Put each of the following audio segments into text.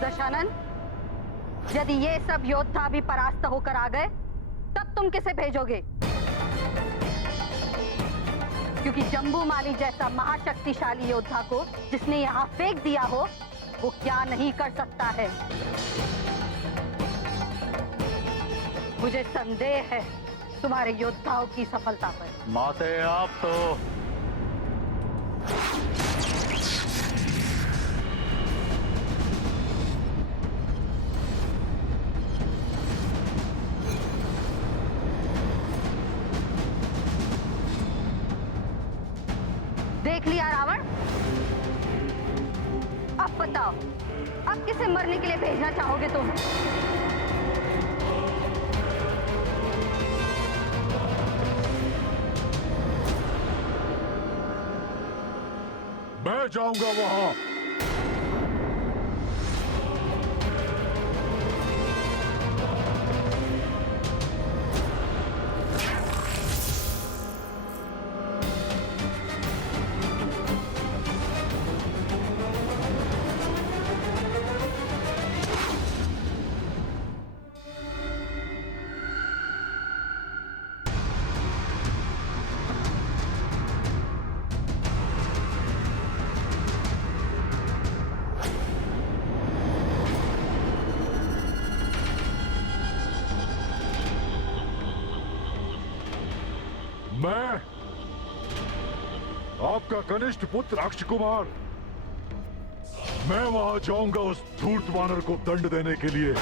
दशानन, यदि ये सब योद्धा भी परास्त होकर आ गए तब तुम किसे भेजोगे? क्योंकि जम्बूमाली जैसा महाशक्तिशाली योद्धा को जिसने यहां फेंक दिया हो, वो क्या नहीं कर सकता है। मुझे संदेह है तुम्हारे योद्धाओं की सफलता पर। माते आप तो देख लिया रावण। अब बताओ, अब किसे मरने के लिए भेजना चाहोगे तुम? मैं जाऊंगा वहां। मैं आपका कनिष्ठ पुत्र अक्ष कुमार, मैं वहां जाऊंगा उस धूर्त वानर को दंड देने के लिए।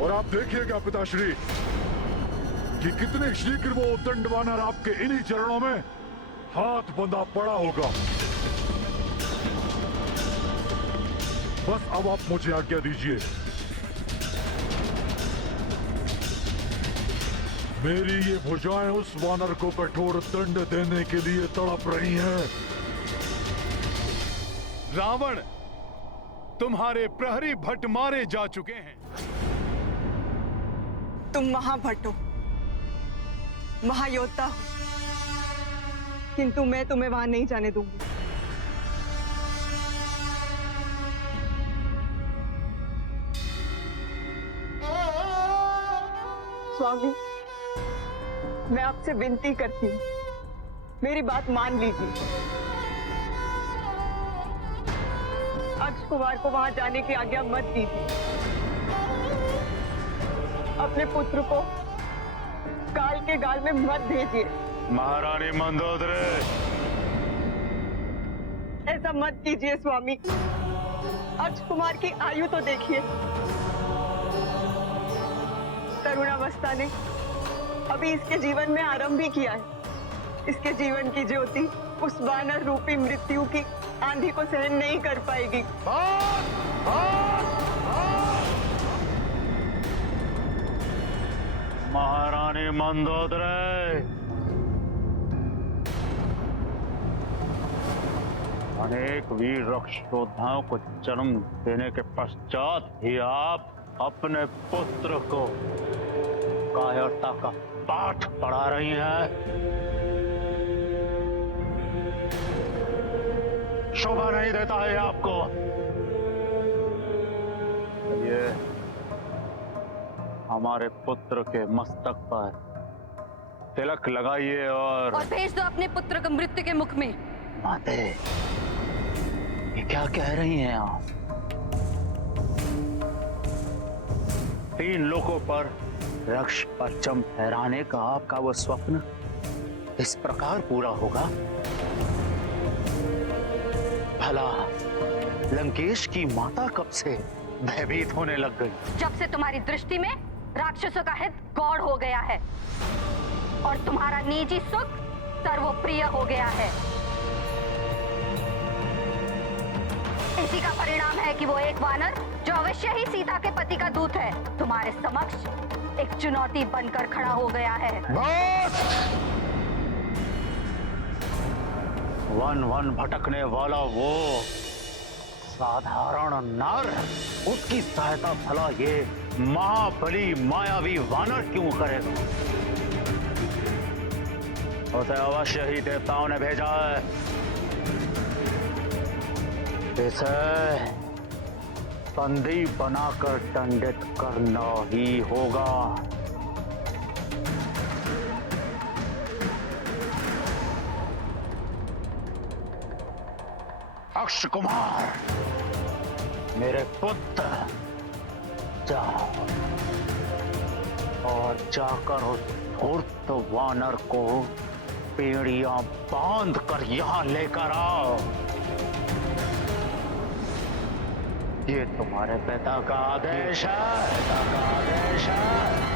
और आप देखिएगा पिताश्री कि कितने शीघ्र वो दंड वानर आपके इन्हीं चरणों में हाथ बंधा पड़ा होगा। बस अब आप मुझे आज्ञा दीजिए। मेरी ये भुजाएं उस वानर को कठोर दंड देने के लिए तड़प रही हैं। रावण, तुम्हारे प्रहरी भट्ट मारे जा चुके हैं। तुम महाभट्ट हो, महायोद्धा हो, किंतु मैं तुम्हें वहां नहीं जाने दूंगी। स्वामी, मैं आपसे विनती करती हूँ, मेरी बात मान लीजिए। अक्ष कुमार को वहां जाने की आज्ञा मत दीजिए। अपने पुत्र को काल के गाल में मत भेजिए। महारानी मंदोदरी, ऐसा मत कीजिए स्वामी। अक्ष कुमार की आयु तो देखिए। तरुणावस्था ने अभी इसके जीवन में आरंभ ही किया है। इसके जीवन की ज्योति उस वानर रूपी मृत्यु की आंधी को सहन नहीं कर पाएगी। महारानी मंदोदरी, अनेक वीर रक्ष योद्धाओं को जन्म देने के पश्चात ही आप अपने पुत्र को कायरता का पाठ पढ़ा रही हैं। शोभा नहीं देता है आपको। ये हमारे पुत्र के मस्तक पर तिलक लगाइए और भेज दो अपने पुत्र को मृत्यु के मुख में। माते, ये क्या कह रही हैं आप? 3 लोगों पर रक्ष परचम फहराने का आपका वो स्वप्न इस प्रकार पूरा होगा? भला लंकेश की माता कब से भयभीत होने लग गई? जब से तुम्हारी दृष्टि में राक्षसों का हित गौड़ हो गया है और तुम्हारा निजी सुख सर्वप्रिय हो गया है। इसी का परिणाम है कि वो एक वानर जो अवश्य ही सीता के पति का दूत है, तुम्हारे समक्ष एक चुनौती बनकर खड़ा हो गया है। वन वन भटकने वाला वो साधारण नर, उसकी सहायता भला ये महाबली मायावी वानर क्यों करेगा? उसे अवश्य ही देवताओं ने भेजा है। इसे बंदी बनाकर दंडित करना ही होगा। अक्ष कुमार, मेरे पुत्र, जाओ और जाकर उस धूर्त वानर को पेड़ियां बांध कर यहां लेकर आओ। ये तुम्हारे पिता का आदेश है, पिता का आदेश है।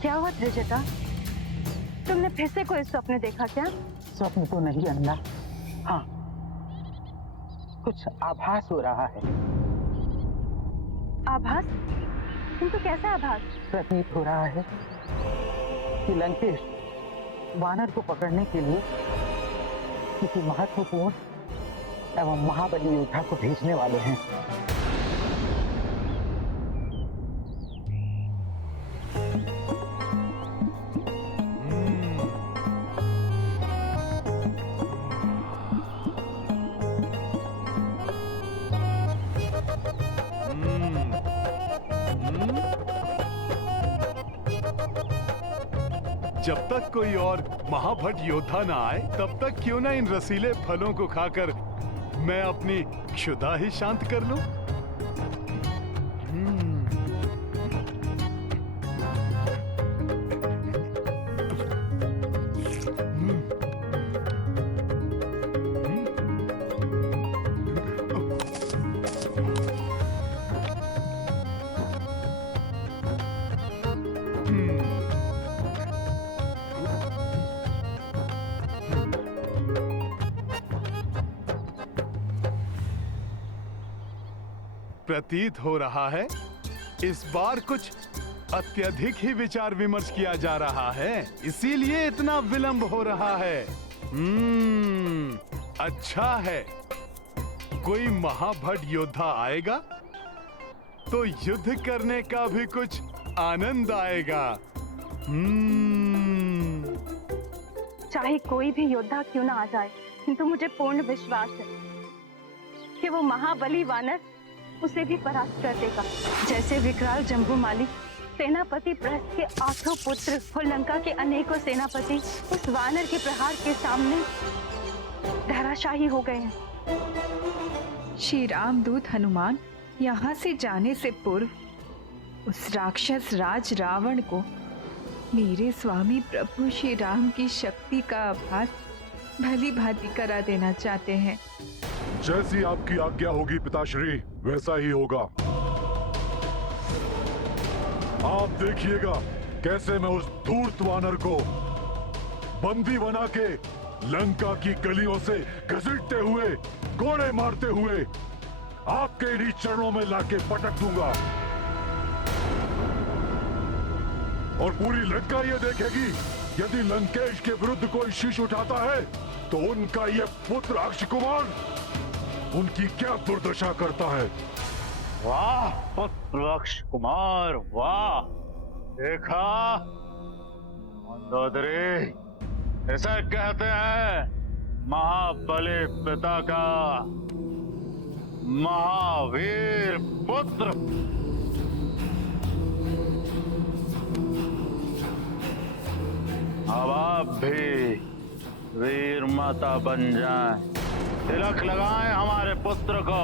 क्या हुआ त्रिजटा? तुमने फिर से कोई स्वप्न देखा क्या? स्वप्न तो नहीं अन्ना, हाँ कुछ आभास हो रहा है। आभास? किंतु कैसा आभास? प्रतीत हो रहा है कि लंकेश वानर को पकड़ने के लिए किसी महत्वपूर्ण एवं महाबली योद्धा को भेजने वाले हैं। जब तक कोई और महाभट योद्धा ना आए तब तक क्यों ना इन रसीले फलों को खाकर मैं अपनी क्षुधा ही शांत कर लूं। प्रतीत हो रहा है इस बार कुछ अत्यधिक ही विचार विमर्श किया जा रहा है, इसीलिए इतना विलंब हो रहा है। अच्छा है, कोई महाभट योद्धा आएगा तो युद्ध करने का भी कुछ आनंद आएगा। चाहे कोई भी योद्धा क्यों ना आ जाए, किंतु मुझे पूर्ण विश्वास है कि वो महाबली वानर उसे भी परास्त कर देगा। जैसे विकराल जम्बूमाली सेनापति प्रस्थ के 8 पुत्र और लंका के अनेकों सेनापति उस वानर के प्रहार के सामने धराशायी हो गए हैं। श्री रामदूत हनुमान यहाँ से जाने से पूर्व उस राक्षस राज रावण को मेरे स्वामी प्रभु श्री राम की शक्ति का आभास भली भांति करा देना चाहते हैं। जैसी आपकी आज्ञा होगी पिताश्री, वैसा ही होगा। आप देखिएगा कैसे मैं उस धूर्त वानर को बंदी बना के लंका की गलियों से घसीटते हुए, कोड़े मारते हुए आपके इन्हीं चरणों में लाके पटक दूंगा। और पूरी लंका ये देखेगी, यदि लंकेश के विरुद्ध कोई शीश उठाता है तो उनका ये पुत्र अक्ष कुमार उनकी क्या दुर्दशा करता है। वाह पुत्र अक्ष कुमार, वाह! देखा मंदोदरी, ऐसा कहते हैं महाबली पिता का महावीर पुत्र। अब आप भी वीर माता बन जाएं, तिलक लगाएं हमारे पुत्र को।